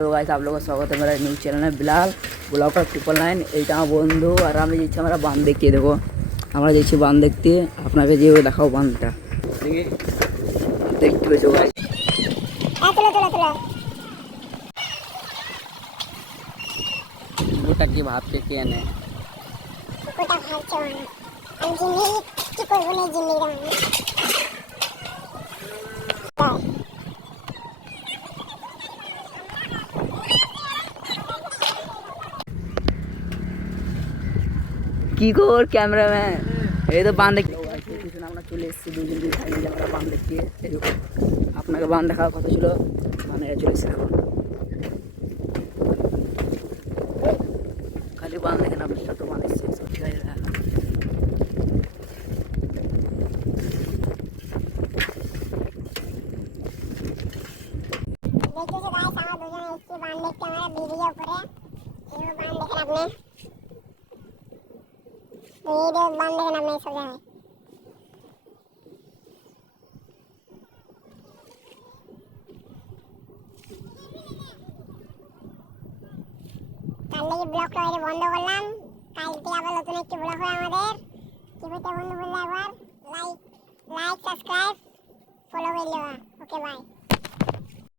तो गाइस आप लोगों का स्वागत है मेरा न्यूज़ चैनल है बिलाल ब्लॉगर 999। এইটা আমার বন্ধু আর আমি যাচ্ছি আমরা বান দেখতে। দেখো আমরা যাচ্ছি বান দেখতে, আপনাকে যেভাবে দেখাও বানটা দেখতে পেয়েছো গাইস। ওটা কি ভাবছে কে এনে ওটা ভাবছে আমি জিম্মি কি করবো না জিম্মি কি খবর ক্যামেরাম্যান? এই তো বান দেখতে পিছনে আমরা চলে এসেছি দুজন দুই ভাই মিলে আমরা বান দেখতে। আপনাকে বান দেখার কথা ছিল, মানে চলে এসেছি এখন। খালি বান দেখেন আপনি, কত বান এসছে সব ঠিক আছে। দেখতেছো গাইস আমরা দুজন এসেছি বান দেখতে আমরা ভিডিও করে এই বান দেখেন আপনি ভিডিও বান দেখেন আপনি সব জায়গায় কাল থেকে ব্লগটা বন্ধ করলাম। কালকে আবার নতুন একটি ব্লগ হয় আমাদের। কি হতে বন্ধু বললে একবার লাইক সাবস্ক্রাইব ফলো করে নেওয়া। Okay bye.